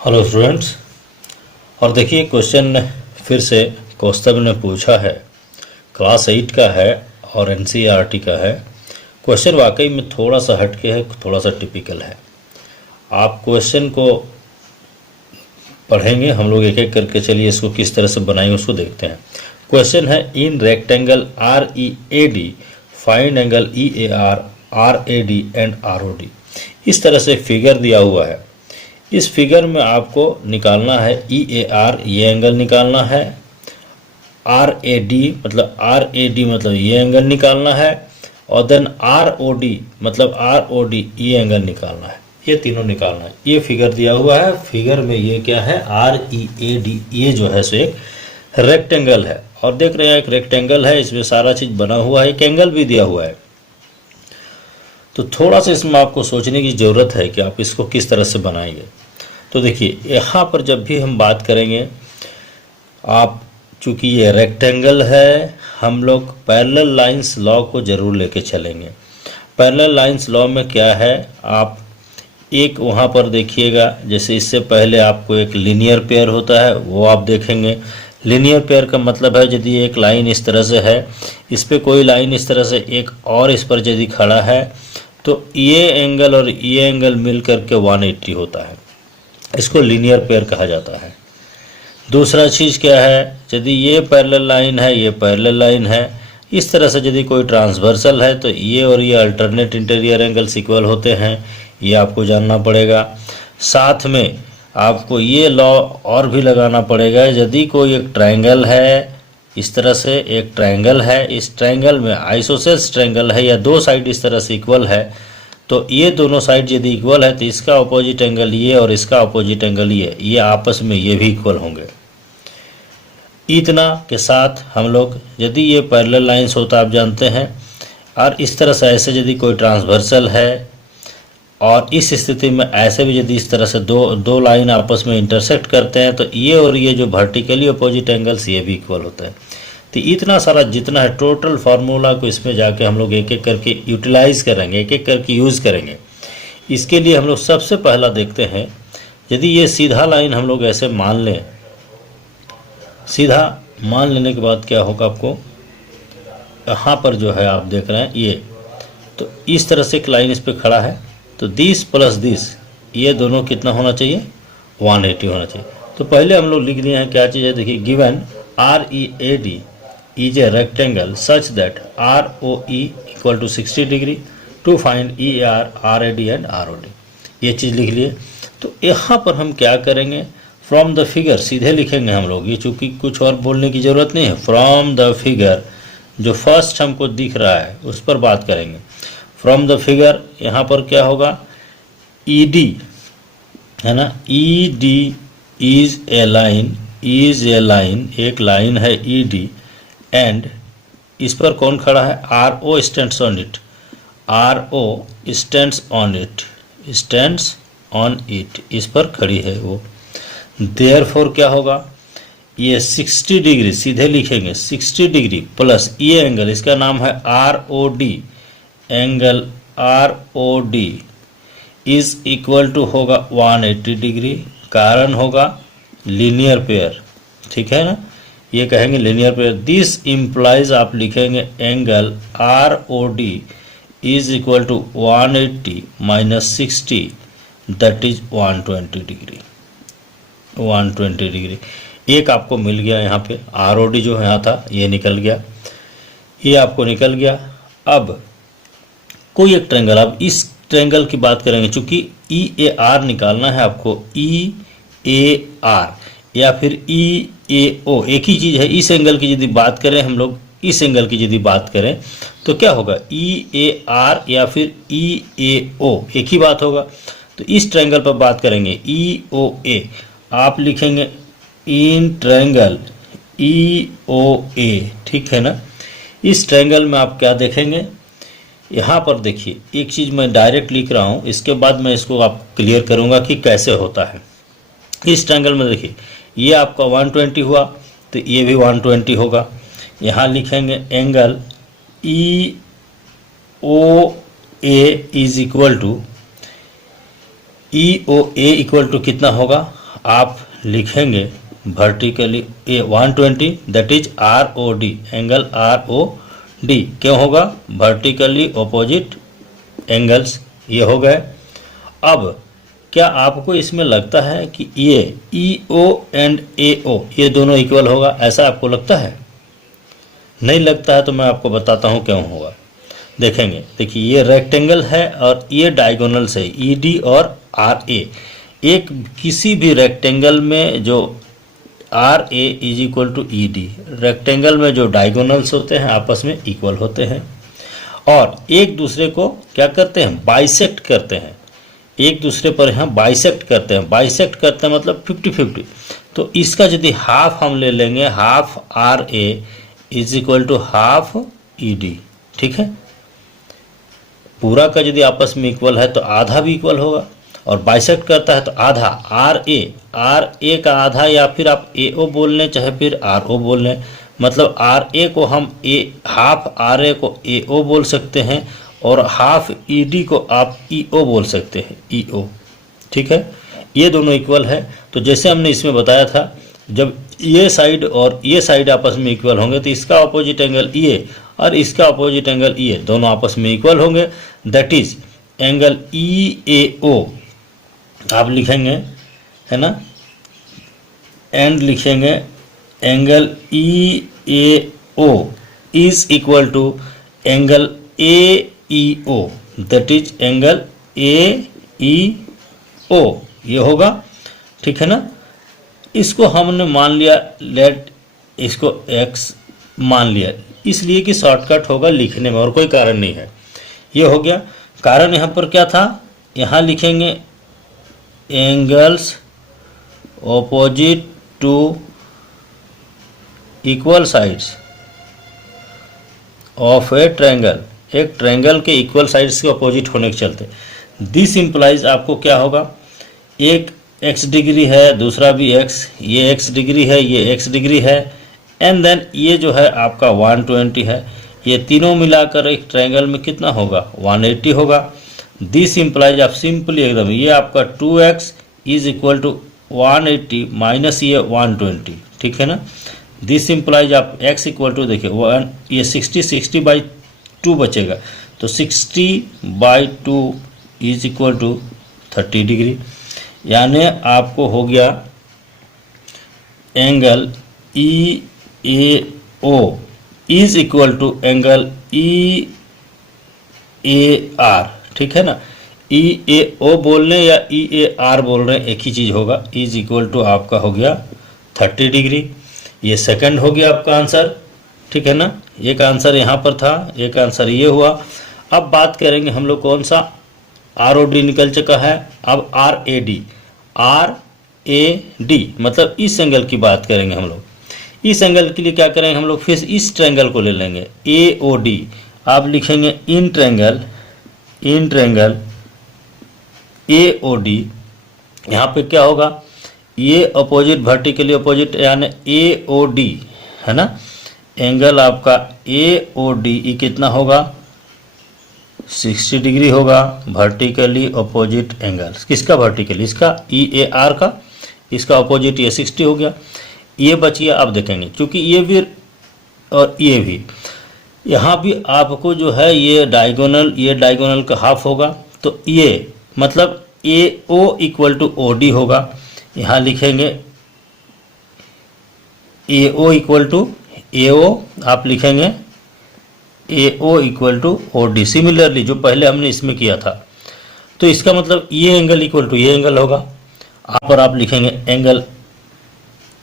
Hello students. और देखिए question फिर से कौस्तभ ने पूछा है, क्लास 8 का है और एनसीईआरटी का है। क्वेश्चन वाकई में थोड़ा सा हटके है, थोड़ा सा टिपिकल है। आप क्वेश्चन को पढ़ेंगे, हम लोग एक एक करके चलिए इसको किस तरह से बनाएंगे उसको देखते हैं। क्वेश्चन है in rectangle R E A D find angle E A R A D and R O D. इस तरह से फिगर दिया हुआ है। इस फिगर में आपको निकालना है ई ए आर, ये एंगल निकालना है, आर ए डी मतलब ये एंगल निकालना है, और देन आर ओ डी मतलब आर ओ डी ये एंगल निकालना है। ये तीनों निकालना है। ये फिगर दिया हुआ है। फिगर में ये क्या है, आर ई ए डी, ये जो है सो एक रेक्टेंगल है। और देख रहे हैं एक रेक्टेंगल है, इसमें सारा चीज बना हुआ है, एक एंगल भी दिया हुआ है। तो थोड़ा सा इसमें आपको सोचने की ज़रूरत है कि आप इसको किस तरह से बनाएंगे। तो देखिए यहाँ पर जब भी हम बात करेंगे, आप चूँकि ये रेक्टेंगल है, हम लोग पैरेलल लाइंस लॉ को ज़रूर लेके चलेंगे। पैरेलल लाइंस लॉ में क्या है, आप एक वहाँ पर देखिएगा, जैसे इससे पहले आपको एक लीनियर पेयर होता है वो आप देखेंगे। लीनियर पेयर का मतलब है यदि एक लाइन इस तरह से है, इस पर कोई लाइन इस तरह से एक और इस पर यदि खड़ा है, तो ये एंगल और ये एंगल मिल करके 180 होता है। इसको लीनियर पेयर कहा जाता है। दूसरा चीज़ क्या है, यदि ये पैरेलल लाइन है, ये पैरेलल लाइन है, इस तरह से यदि कोई ट्रांसवर्सल है तो ये और ये अल्टरनेट इंटीरियर एंगल्स इक्वल होते हैं, ये आपको जानना पड़ेगा। साथ में आपको ये लॉ और भी लगाना पड़ेगा, यदि कोई एक ट्रायंगल है, इस तरह से एक ट्रायंगल है, इस ट्रायंगल में आइसोसेल्स ट्रायंगल है या दो साइड इस तरह से इक्वल है, तो ये दोनों साइड यदि इक्वल है तो इसका अपोजिट एंगल ये और इसका अपोजिट एंगल ये आपस में ये भी इक्वल होंगे। इतना के साथ हम लोग, यदि ये पैरेलल लाइंस होता आप जानते हैं, और इस तरह से ऐसे यदि कोई ट्रांसवर्सल है और इस स्थिति में ऐसे भी यदि इस तरह से दो लाइन आपस में इंटरसेक्ट करते हैं, तो ये और ये जो वर्टिकली अपोजिट एंगल्स ये भी इक्वल होते हैं। तो इतना सारा जितना है टोटल फार्मूला को इसमें जाके हम लोग एक एक करके यूटिलाइज करेंगे, एक एक करके यूज़ करेंगे। इसके लिए हम लोग सबसे पहला देखते हैं, यदि ये सीधा लाइन हम लोग ऐसे मान लें, सीधा मान लेने के बाद क्या होगा, आपको यहाँ पर जो है आप देख रहे हैं ये, तो इस तरह से एक लाइन इस पर खड़ा है, तो दिस प्लस दिस ये दोनों कितना होना चाहिए, 180 होना चाहिए। तो पहले हम लोग लिख दिए हैं क्या चीज़ है, देखिए given are E A D is a rectangle such that ROE equal to 60 degree to find ER, RAD and ROD। ये चीज़ लिख लिए। तो यहाँ पर हम क्या करेंगे, फ्रॉम द फिगर सीधे लिखेंगे हम लोग, ये चूँकि कुछ और बोलने की ज़रूरत नहीं है। फ्रॉम द फिगर जो फर्स्ट हमको दिख रहा है उस पर बात करेंगे। फ्रॉम द फिगर यहाँ पर क्या होगा, ED है ना, ED इज ए लाइन, एक लाइन है ED, एंड इस पर कौन खड़ा है, RO stands on it, RO stands on it, इस पर खड़ी है वो। देयरफॉर क्या होगा, ये 60 डिग्री सीधे लिखेंगे, 60 डिग्री प्लस ये एंगल, इसका नाम है ROD, angle ROD is equal to होगा 180 डिग्री। कारण होगा लीनियर पेयर, ठीक है ना, ये कहेंगे लीनियर पेयर। दिस इम्प्लाइज आप लिखेंगे angle ROD is equal to 180 minus 60 that is 120 degree, 120 degree. एक आपको मिल गया यहाँ पे, ROD जो यहाँ था ये निकल गया, ये आपको निकल गया। अब कोई एक ट्रायंगल, आप इस ट्रायंगल की बात करेंगे, चूंकि EAR निकालना है आपको, EAR या फिर EAO एक ही चीज़ है। इस एंगल की यदि बात करें हम लोग, इस एंगल की यदि बात करें तो क्या होगा, EAR या फिर EAO एक ही बात होगा। तो इस ट्रायंगल पर बात करेंगे EOA, आप लिखेंगे इन ट्रायंगल EOA, ठीक है ना। इस ट्रायंगल में आप क्या देखेंगे, यहाँ पर देखिए एक चीज़ मैं डायरेक्ट लिख रहा हूँ, इसके बाद मैं इसको आप क्लियर करूँगा कि कैसे होता है। इस ट्रायंगल में देखिए ये आपका 120 हुआ, तो ये भी 120 होगा। यहाँ लिखेंगे angle EOA is equal to, EOA equal to कितना होगा, आप लिखेंगे vertically A 120 that is R O D, angle R O D क्यों होगा, वर्टिकली ऑपोजिट एंगल्स ये हो गए। अब क्या आपको इसमें लगता है कि ये ई ओ एंड ए ओ ये दोनों इक्वल होगा, ऐसा आपको लगता है? नहीं लगता है तो मैं आपको बताता हूँ क्यों होगा। देखेंगे, देखिए ये रेक्टेंगल है और ये डायगोनल्स है ई डी और आर ए। एक किसी भी रेक्टेंगल में जो R A is equal to E D, rectangle में जो डायगोनल्स होते हैं आपस में इक्वल होते हैं और एक दूसरे को क्या करते हैं, बाइसेक्ट करते हैं, एक दूसरे पर यहाँ बाइसेक्ट करते हैं। बाइसेक्ट करते हैं मतलब 50-50। तो इसका यदि हाफ हम ले लेंगे, half R A is equal to half E D, ठीक है। पूरा का यदि आपस में इक्वल है तो आधा भी इक्वल होगा, और बाइसेक्ट करता है तो आधा आर ए का आधा, या फिर आप ए ओ बोल लें चाहे फिर आर ओ बोल लें, मतलब आर ए को हम हाफ आर ए को ए ओ बोल सकते हैं और हाफ ई डी को आप ई ओ बोल सकते हैं, ई ओ, ठीक है। ये दोनों इक्वल है। तो जैसे हमने इसमें बताया था, जब ये साइड और ये साइड आपस में इक्वल होंगे तो इसका अपोजिट एंगल ये और इसका अपोजिट एंगल ये दोनों आपस में इक्वल होंगे, that is angle E A O आप लिखेंगे, है ना, एंड लिखेंगे angle E A O is equal to angle A E O, that is angle A E O, ये होगा, ठीक है ना। इसको हमने मान लिया, लेट इसको x मान लिया, इसलिए कि शॉर्टकट होगा लिखने में और कोई कारण नहीं है। ये हो गया। कारण यहाँ पर क्या था, यहाँ लिखेंगे angles opposite to equal sides of a triangle, एक ट्रायंगल के इक्वल साइड्स के अपोजिट होने के चलते दिस इम्प्लाइज आपको क्या होगा, एक x डिग्री है, दूसरा भी x, ये x डिग्री है, ये x डिग्री है, एंड देन ये जो है आपका 120 है। ये तीनों मिलाकर एक ट्रायंगल में कितना होगा, 180 होगा। दिस इम्प्लाइज आप सिंपली एकदम, ये आपका 2x is equal to 180 minus ये 120, ठीक है ना। दिस इम्प्लाइज आप x इक्वल टू देखिए 1, ये 60/2 बचेगा, तो 60/2 इज इक्वल टू 30 डिग्री, यानी आपको हो गया angle E A O is equal to angle E A R, ठीक है ना। ई ए ओ बोल रहे हैं या ई ए आर बोल रहे हैं, एक ही चीज़ होगा, इज इक्वल टू आपका हो गया 30 डिग्री। ये सेकंड हो गया आपका आंसर, ठीक है ना। एक आंसर यहाँ पर था, एक आंसर ये हुआ। अब बात करेंगे हम लोग कौन सा, आर ओ डी निकल चुका है, अब R A D, R A D मतलब इस एंगल की बात करेंगे हम लोग। इस एंगल के लिए क्या करेंगे हम लोग, फिर इस ट्रायंगल को ले लेंगे ए ओ डी, आप लिखेंगे in triangle A O D. यहाँ पे क्या होगा, ये अपोजिट वर्टिकली अपोजिट यानी ए ओ डी है ना, एंगल आपका ए ओ डी ये कितना होगा, 60 डिग्री होगा, वर्टिकली अपोजिट एंगल किसका, वर्टिकली इसका ई ए आर का, इसका अपोजिट ये 60 हो गया। ये बच गया। आप देखेंगे क्योंकि ये भी और ये भी, यहाँ भी आपको जो है ये डायगोनल का हाफ होगा, तो ये मतलब A O equal to O D होगा। यहाँ लिखेंगे A O equal to A O, आप लिखेंगे A O equal to O D, similarly जो पहले हमने इसमें किया था। तो इसका मतलब ये एंगल इक्वल टू ये एंगल होगा। आप पर आप लिखेंगे एंगल,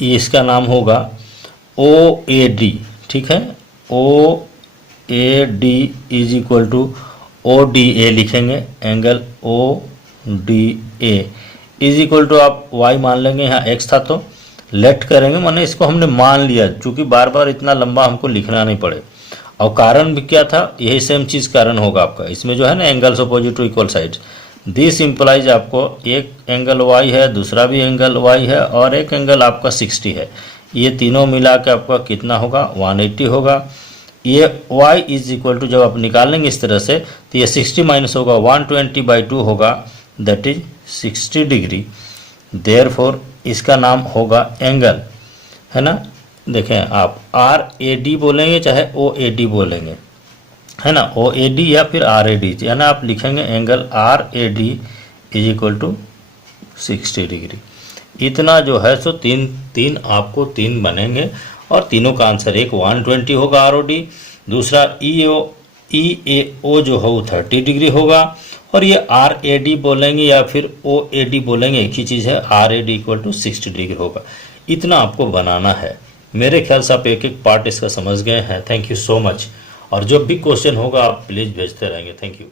ये इसका नाम होगा ओ ए डी, ठीक है, O A D is equal to O D A लिखेंगे, angle O D A is equal to आप वाई मान लेंगे, यहाँ एक्स था तो लेफ्ट करेंगे, माने इसको हमने मान लिया क्योंकि बार बार इतना लंबा हमको लिखना नहीं पड़े। और कारण भी क्या था, यही सेम चीज़ कारण होगा आपका इसमें जो है ना, angles opposite to equal sides. This implies आपको एक एंगल वाई है, दूसरा भी एंगल वाई है और एक एंगल आपका 60 है, ये तीनों मिला के आपका कितना होगा, 180 होगा। ये y इज इक्वल टू जब आप निकालेंगे इस तरह से तो ये 60 माइनस होगा 120/2 होगा, दैट इज 60 डिग्री। देयरफॉर इसका नाम होगा एंगल, है ना। देखें आप RAD बोलेंगे चाहे OAD बोलेंगे, है ना, OAD या फिर RAD, है ना। आप लिखेंगे angle RAD is equal to 60 degree. इतना जो है सो तीन आपको तीन बनेंगे और तीनों का आंसर, एक 120 होगा ROD, दूसरा EAO जो है वो 30 डिग्री होगा, और ये RAD बोलेंगे या फिर OAD बोलेंगे, एक ही चीज़ है, RAD इक्वल टू 60 डिग्री होगा। इतना आपको बनाना है। मेरे ख्याल से आप एक एक पार्ट इसका समझ गए हैं। Thank you so much. और जब भी क्वेश्चन होगा आप प्लीज़ भेजते रहेंगे। Thank you.